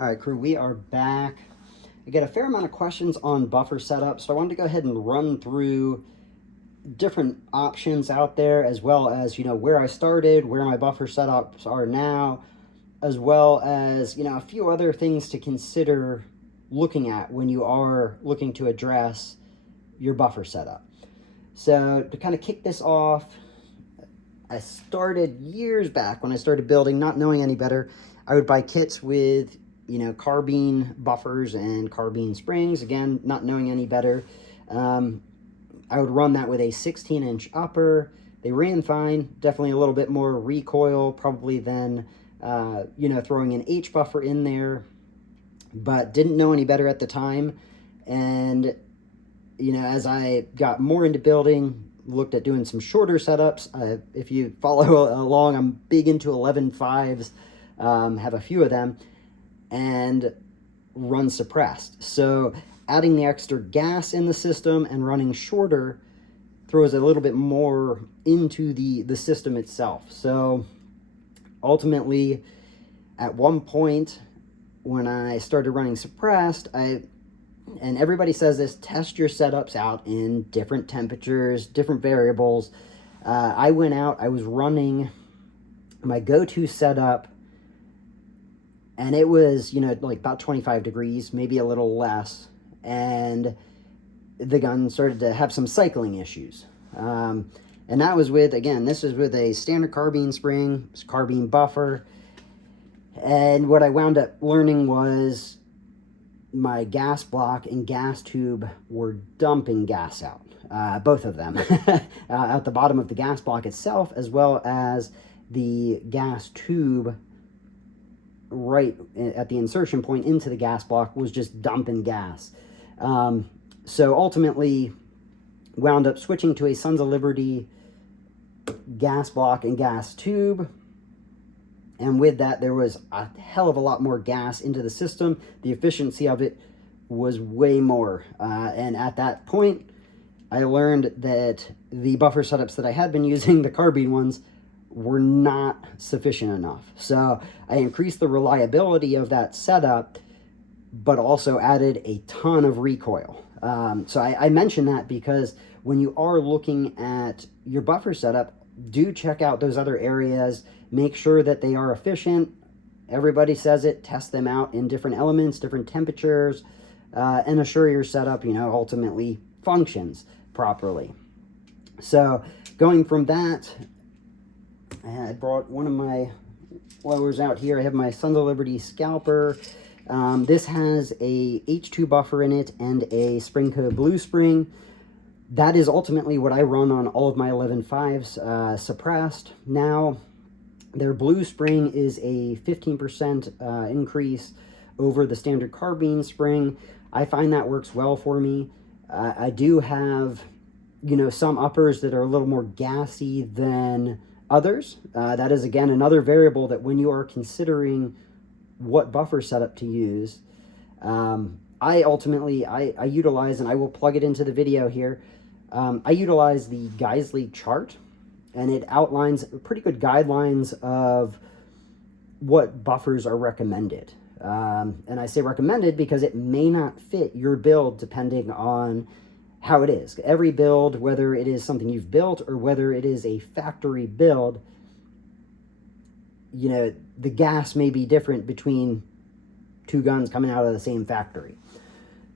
All right, crew, we are back. I get a fair amount of questions on buffer setup, so I wanted to go ahead and run through different options out there, as well as, where I started, where my buffer setups are now, as well as, a few other things to consider looking at when you are looking to address your buffer setup. So to kind of kick this off, I started years back when I started building, not knowing any better. I would buy kits with carbine buffers and carbine springs, again, not knowing any better. I would run that with a 16-inch upper. They ran fine, definitely a little bit more recoil probably than, throwing an H buffer in there, but didn't know any better at the time. And, as I got more into building, looked at doing some shorter setups. If you follow along, I'm big into 11.5s, have a few of them, and run suppressed. So adding the extra gas in the system and running shorter throws a little bit more into the system itself. So ultimately, at one point when I started running suppressed, and everybody says this, test your setups out in different temperatures, different variables. I went out, I was running my go-to setup, and it was, like about 25 degrees, maybe a little less. And the gun started to have some cycling issues. And that was with, again, this was with a standard carbine spring, carbine buffer. And what I wound up learning was my gas block and gas tube were dumping gas out. Both of them. At the bottom of the gas block itself, as well as the gas tube right at the insertion point into the gas block was just dumping gas. So ultimately wound up switching to a Sons of Liberty gas block and gas tube. And with that, there was a hell of a lot more gas into the system. The efficiency of it was way more. And at that point, I learned that the buffer setups that I had been using, the carbine ones, were not sufficient enough. So I increased the reliability of that setup, but also added a ton of recoil. So I mention that because when you are looking at your buffer setup, do check out those other areas. Make sure that they are efficient. Everybody says it. Test them out in different elements, different temperatures, and assure your setup, ultimately functions properly. So going from that, I brought one of my blowers out here. I have my Sons of Liberty scalper. This has a H2 buffer in it and a Springco blue spring. That is ultimately what I run on all of my 11.5s suppressed. Now, their blue spring is a 15% increase over the standard carbine spring. I find that works well for me. I do have, some uppers that are a little more gassy than others. That is, again, another variable that when you are considering what buffer setup to use, I ultimately utilize, and I will plug it into the video here, I utilize the Geissele chart, and it outlines pretty good guidelines of what buffers are recommended. And I say recommended because it may not fit your build depending on how it is. Every build, whether it is something you've built or whether it is a factory build, the gas may be different between two guns coming out of the same factory.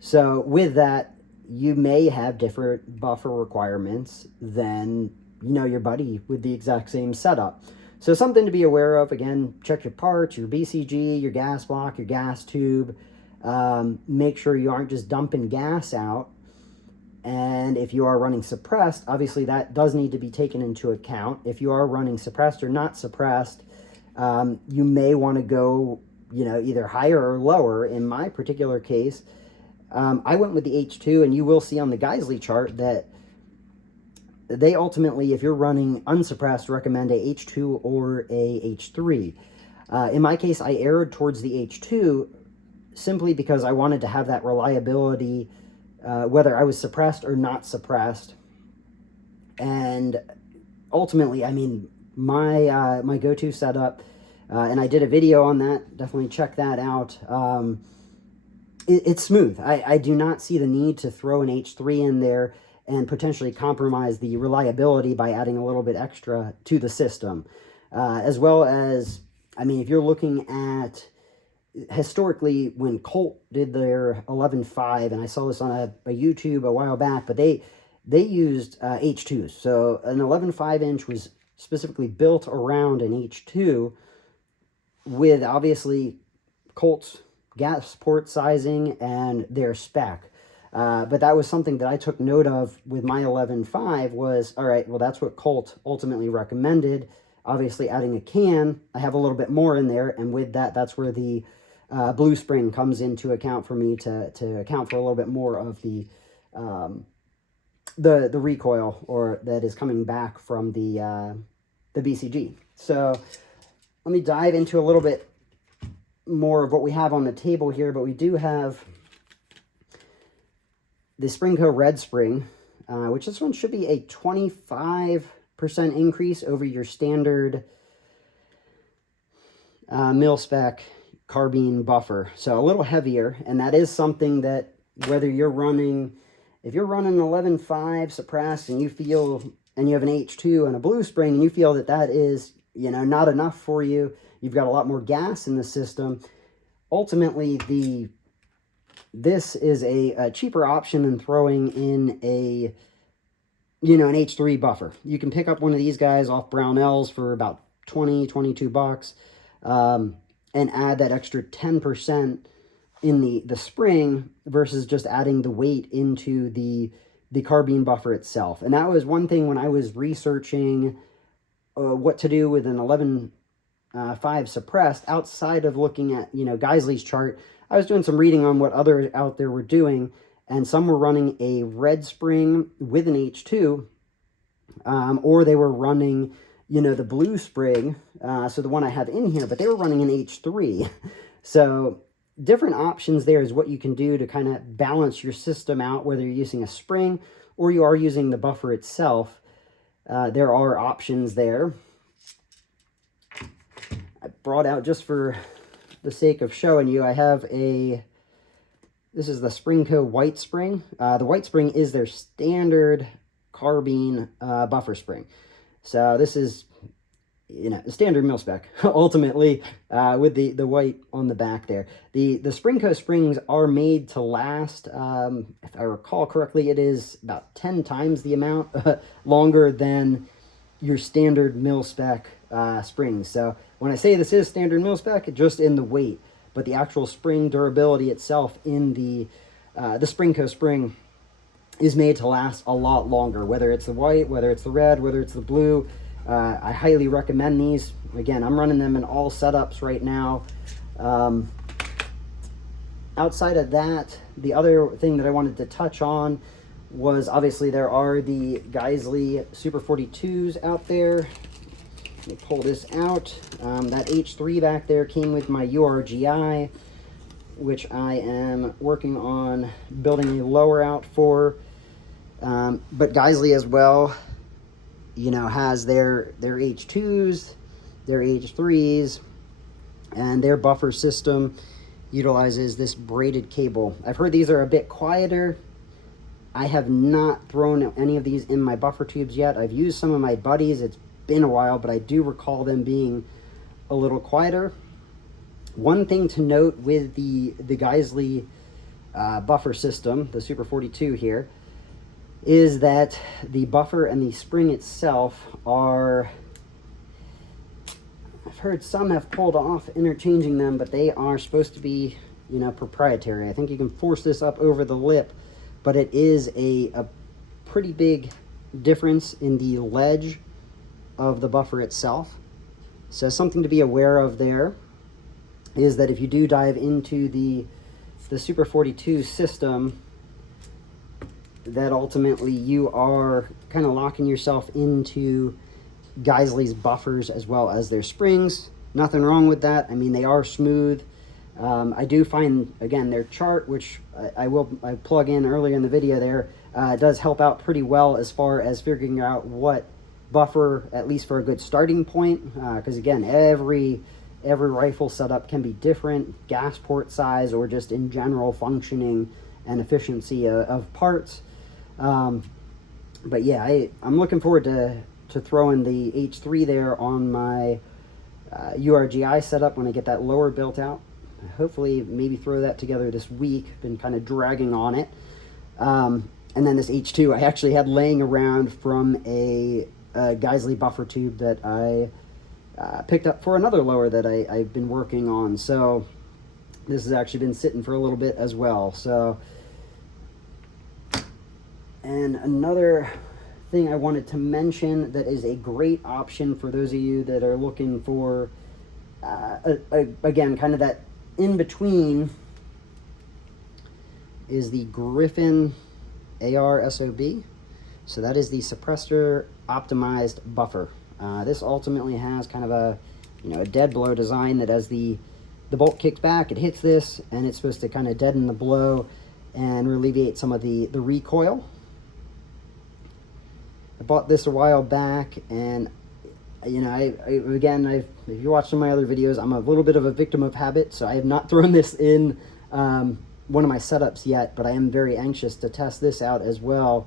So with that, you may have different buffer requirements than, your buddy with the exact same setup. So something to be aware of. Again, check your parts, your BCG, your gas block, your gas tube. Make sure you aren't just dumping gas out. And if you are running suppressed, obviously that does need to be taken into account. If you are running suppressed or not suppressed, you may want to go, either higher or lower. In my particular case, I went with the H2, and you will see on the Geissele chart that they ultimately, if you're running unsuppressed, recommend a H2 or a H3. In my case, I erred towards the H2 simply because I wanted to have that reliability, whether I was suppressed or not suppressed. And ultimately, my go-to setup And I did a video on that. Definitely check that out. It's smooth. I do not see the need to throw an H3 in there and potentially compromise the reliability by adding a little bit extra to the system. As well as, I mean, if you're looking at historically when Colt did their 11.5, and I saw this on a YouTube a while back, but they used H2s. So an 11.5 inch was specifically built around an H2 with obviously Colt's gas port sizing and their spec. But that was something that I took note of with my 11.5 was, all right, well, that's what Colt ultimately recommended. Obviously, adding a can, I have a little bit more in there, and with that, that's where the blue spring comes into account for me to account for a little bit more of the recoil or that is coming back from the BCG. So let me dive into a little bit more of what we have on the table here, but we do have the Springco Red Spring, which this one should be a 25% increase over your standard mil-spec carbine buffer. So a little heavier, and that is something that whether you're running, if you're running 11.5 suppressed and you feel, and you have an H2 and a blue spring and you feel that that is, you know, not enough for you, you've got a lot more gas in the system, ultimately this is a cheaper option than throwing in a, you know, an H3 buffer. You can pick up one of these guys off Brownells for about 20, 22 bucks, and add that extra 10% in the spring versus just adding the weight into the carbine buffer itself. And that was one thing when I was researching what to do with an 11.5 suppressed, outside of looking at, you know, Geissele's chart, I was doing some reading on what others out there were doing, and some were running a red spring with an H2, or they were running, you know, the blue spring, so the one I have in here, but they were running an H3. So different options there is what you can do to kind of balance your system out, whether you're using a spring or you are using the buffer itself. There are options there. I brought out, just for the sake of showing you, I have this is the Springco White Spring. The White Spring is their standard carbine buffer spring. So this is, you know, the standard mil-spec, ultimately, with the white on the back there. The Springco springs are made to last, if I recall correctly, it is about 10 times the amount longer than your standard mil-spec springs. So when I say this is standard mil-spec, just in the weight, but the actual spring durability itself in the Springco spring is made to last a lot longer, whether it's the white, whether it's the red, whether it's the blue. I highly recommend these. Again, I'm running them in all setups right now. Outside of that, the other thing that I wanted to touch on was, obviously, there are the Geissele Super 42s out there. Let me pull this out. That H3 back there came with my URGI, which I am working on building a lower out for. But Geissele as well, you know, has their H2s, their H3s, and their buffer system utilizes this braided cable. I've heard these are a bit quieter. I have not thrown any of these in my buffer tubes yet. I've used some of my buddies. It's been a while, but I do recall them being a little quieter. One thing to note with the Geissele buffer system, the Super 42 here, is that the buffer and the spring itself are, I've heard some have pulled off interchanging them, but they are supposed to be, you know, proprietary. I think you can force this up over the lip, but it is a pretty big difference in the ledge of the buffer itself. So something to be aware of there is that if you do dive into the Super 42 system, that ultimately you are kind of locking yourself into Geissele's buffers as well as their springs. Nothing wrong with that. I mean, they are smooth. I do find, again, their chart, which I plug in earlier in the video there, does help out pretty well as far as figuring out what buffer, at least for a good starting point, because again, every every rifle setup can be different, gas port size, or just in general functioning and efficiency of parts. But yeah, I'm looking forward to throwing the H3 there on my URGI setup when I get that lower built out. Hopefully maybe throw that together this week. Been kind of dragging on it. And then this H2 I actually had laying around from a Geissele buffer tube that I picked up for another lower that I've been working on. So this has actually been sitting for a little bit as well. So, and another thing I wanted to mention that is a great option for those of you that are looking for, again, kind of that in between, is the Griffin AR15. So that is the suppressor optimized buffer. This ultimately has kind of a, a dead blow design that as the bolt kicks back, it hits this, and it's supposed to kind of deaden the blow and alleviate some of the recoil. I bought this a while back, and if you watch some of my other videos, I'm a little bit of a victim of habit, so I have not thrown this in one of my setups yet, but I am very anxious to test this out as well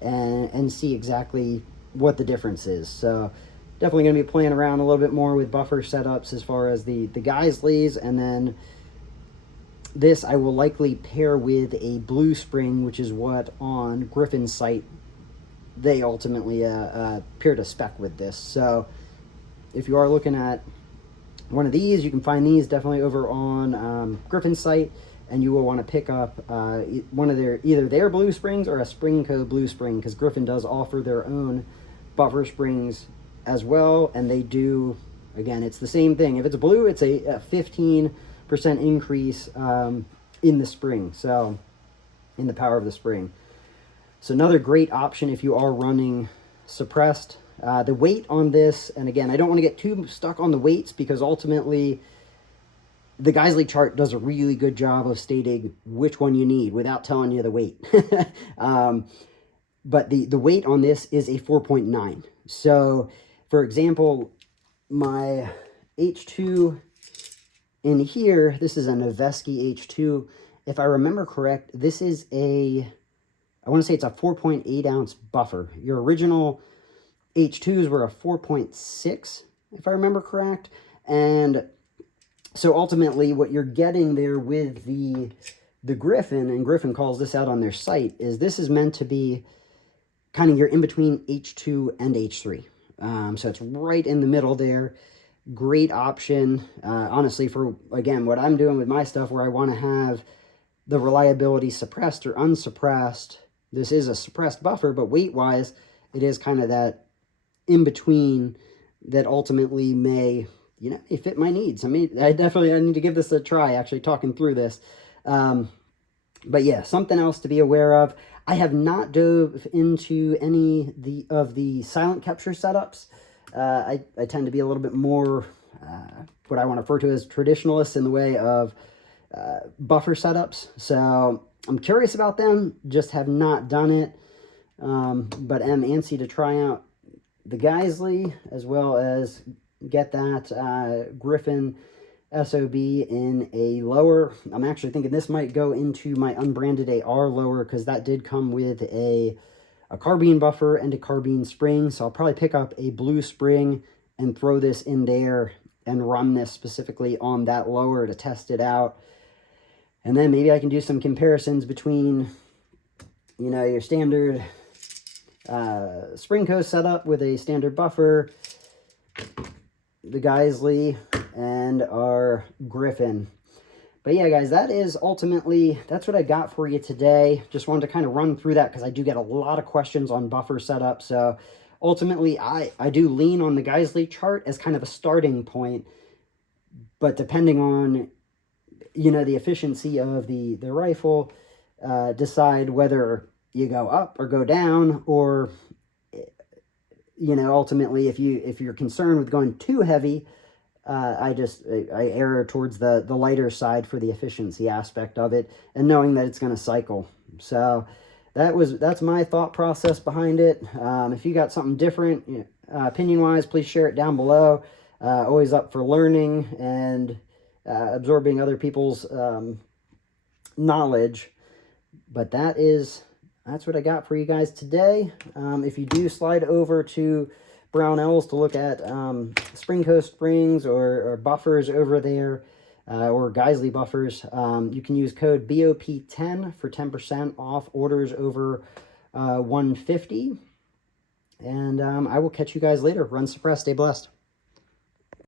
and see exactly what the difference is. So definitely going to be playing around a little bit more with buffer setups as far as the Geissele's, and then this I will likely pair with a blue spring, which is what on Griffin's site they ultimately paired a spec with this. So if you are looking at one of these, you can find these definitely over on Griffin's site, and you will want to pick up one of either their blue springs or a Springco blue spring, because Griffin does offer their own buffer springs as well, and they do, again, it's the same thing. If it's a blue, it's a 15% increase in the spring, so in the power of the spring. So another great option if you are running suppressed. The weight on this, and again, I don't want to get too stuck on the weights, because ultimately the Geissele chart does a really good job of stating which one you need without telling you the weight. But the weight on this is a 4.9. So, for example, my H2 in here, this is a Noveske H2. If I remember correct, this is I want to say it's a 4.8 ounce buffer. Your original H2s were a 4.6, if I remember correct. And so ultimately what you're getting there with the Griffin, and Griffin calls this out on their site, is this is meant to be kind of your in-between H2 and H3. So it's right in the middle there. Great option, honestly, for, again, what I'm doing with my stuff where I want to have the reliability suppressed or unsuppressed. This is a suppressed buffer, but weight-wise, it is kind of that in-between that ultimately may, fit my needs. I mean, I need to give this a try, actually, talking through this. But yeah, something else to be aware of. I have not dove into any of the silent capture setups. I tend to be a little bit more what I want to refer to as traditionalist in the way of buffer setups. So I'm curious about them, just have not done it, but am antsy to try out the Geissele as well as get that Griffin SOB in a lower. I'm actually thinking this might go into my unbranded AR lower, because that did come with a carbine buffer and a carbine spring. So I'll probably pick up a blue spring and throw this in there and run this specifically on that lower to test it out. And then maybe I can do some comparisons between, your standard Springco setup with a standard buffer, the Geissele, and our Griffin. But yeah, guys, that's what I got for you today. Just wanted to kind of run through that, because I do get a lot of questions on buffer setup. So ultimately, I do lean on the Geissele chart as kind of a starting point. But depending on, the efficiency of the rifle, decide whether you go up or go down, or, ultimately, if you're concerned with going too heavy, I err towards the lighter side for the efficiency aspect of it, and knowing that it's going to cycle. So that's my thought process behind it. If you got something different, opinion-wise, please share it down below. Always up for learning and absorbing other people's knowledge. But that's what I got for you guys today. If you do slide over to Brownells to look at Springco springs or buffers over there, or Geissele buffers, you can use code BOP10 for 10% off orders over 150. And I will catch you guys later. Run suppress, stay blessed.